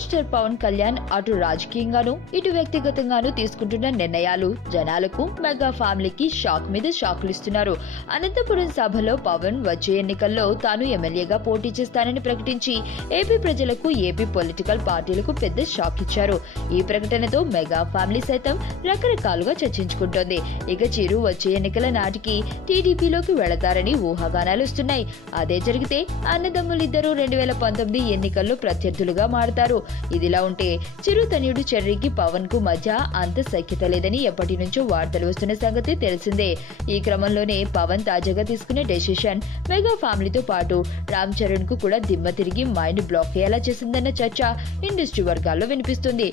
Power star Pawan Kalyan అటు రాజకీయంగాను ఇటు వ్యక్తిగతంగాను తీసుకుంటున్న నిర్ణయాలు జనాలకు మెగా ఫ్యామిలీకి షాక్ మీద షాక్లు ఇస్తున్నారు. అనంతపురం సభలో పవన్ వచ్చే ఎన్నికల్లో తాను ఎమ్మెల్యేగా పోటీ చేస్తానని ప్రకటించి ఏపీ ప్రజలకు ఏపీ పొలిటికల్ పార్టీలకు పెద్ద షాక్ ఇచ్చారు. ఈ ప్రకటనతో మెగా ఫ్యామిలీ సైతం రకరకాలుగా చర్చించుకుంటోంది. ఇక చిరు వచ్చే ఎన్నికల నాటికి టీడీపీలోకి వెళతారని ఊహాగానాలు వస్తున్నాయి. అదే జరిగితే అన్నదమ్ములిద్దరూ 2019 ఎన్నికల్లో ప్రత్యర్థులుగా మారతారు. ఇదిలా ఉంటే చిరు తనయుడు చెర్రీకి పవన్ కు మధ్య అంత సఖ్యత లేదని ఎప్పటి నుంచో వార్తలు వస్తున్న సంగతి తెలిసిందే. ఈ క్రమంలోనే పవన్ తాజాగా తీసుకునే డెసిషన్ మెగా ఫ్యామిలీతో పాటు రామ్ చరణ్ కు కూడా దిమ్మ తిరిగి మైండ్ బ్లాక్ అయ్యేలా చేసిందన్న చర్చ ఇండస్ట్రీ వర్గాల్లో వినిపిస్తుంది.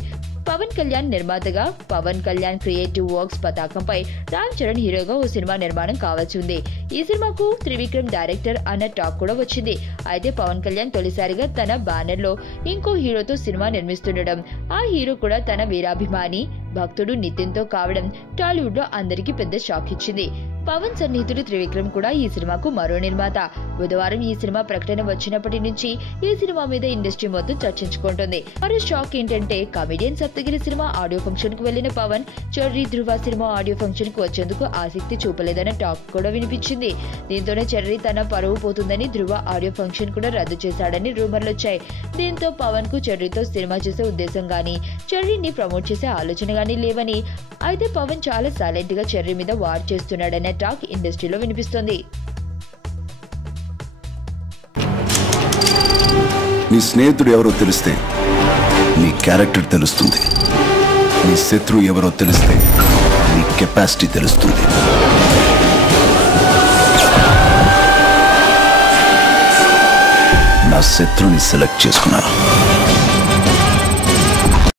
పవన్ కళ్యాణ్ నిర్మాతగా పవన్ కళ్యాణ్ క్రియేటివ్ వర్క్స్ పతాకంపై రామ్ చరణ్ హీరోగా ఓ సినిమా నిర్మాణం కావాల్సి ఉంది. ఈ సినిమాకు త్రివిక్రమ్ డైరెక్టర్ అన్న టాక్ కూడా వచ్చింది. అయితే పవన్ కళ్యాణ్ తొలిసారిగా తన బ్యానర్ లో ఇంకో హీరోతో సినిమా నిర్మిస్తుండడం, ఆ హీరో కూడా తన వీరాభిమాని భక్తుడు నితిన్ తో కావడం టాలీవుడ్ లో అందరికీ పెద్ద షాక్ ఇచ్చింది. పవన్ సన్నిహితుడు త్రివిక్రమ్ కూడా ఈ సినిమాకు మరో నిర్మాత. బుధవారం ఈ సినిమా ప్రకటన వచ్చినప్పటి నుంచి ఈ సినిమా మీద ఇండస్ట్రీ మొత్తం చర్చించుకుంటుంది. మరో షాక్ ఏంటంటే comedian Saptagiri cinema audio function కు వెళ్లిన పవన్ చెర్రీ ధృవ సినిమా ఆడియో ఫంక్షన్ కు వచ్చేందుకు ఆసక్తి చూపలేదన్న టాక్ కూడా వినిపించింది. దీంతోనే చెర్రీ తన పరువు పోతుందని ధృవ ఆడియో ఫంక్షన్ కూడా రద్దు చేశాడని రూమర్లు వచ్చాయి. దీంతో పవన్ కు చెర్రీతో సినిమా చేసే ఉద్దేశం గానీ చెర్రీని ప్రమోట్ చేసే ఆలోచన గానీ లేవని, అయితే పవన్ చాలా సైలెంట్ గా చెర్రీ మీద వార్ చేస్తున్నాడనే టాక్ ఇండస్ట్రీలో వినిపిస్తోంది. నీ స్నేహితుడు ఎవరో తెలిస్తే నీ క్యారెక్టర్ తెలుస్తుంది. నీ శత్రువు ఎవరో తెలిస్తే నీ కెపాసిటీ తెలుస్తుంది. నా శత్రువుని సెలెక్ట్ చేసుకున్నాను.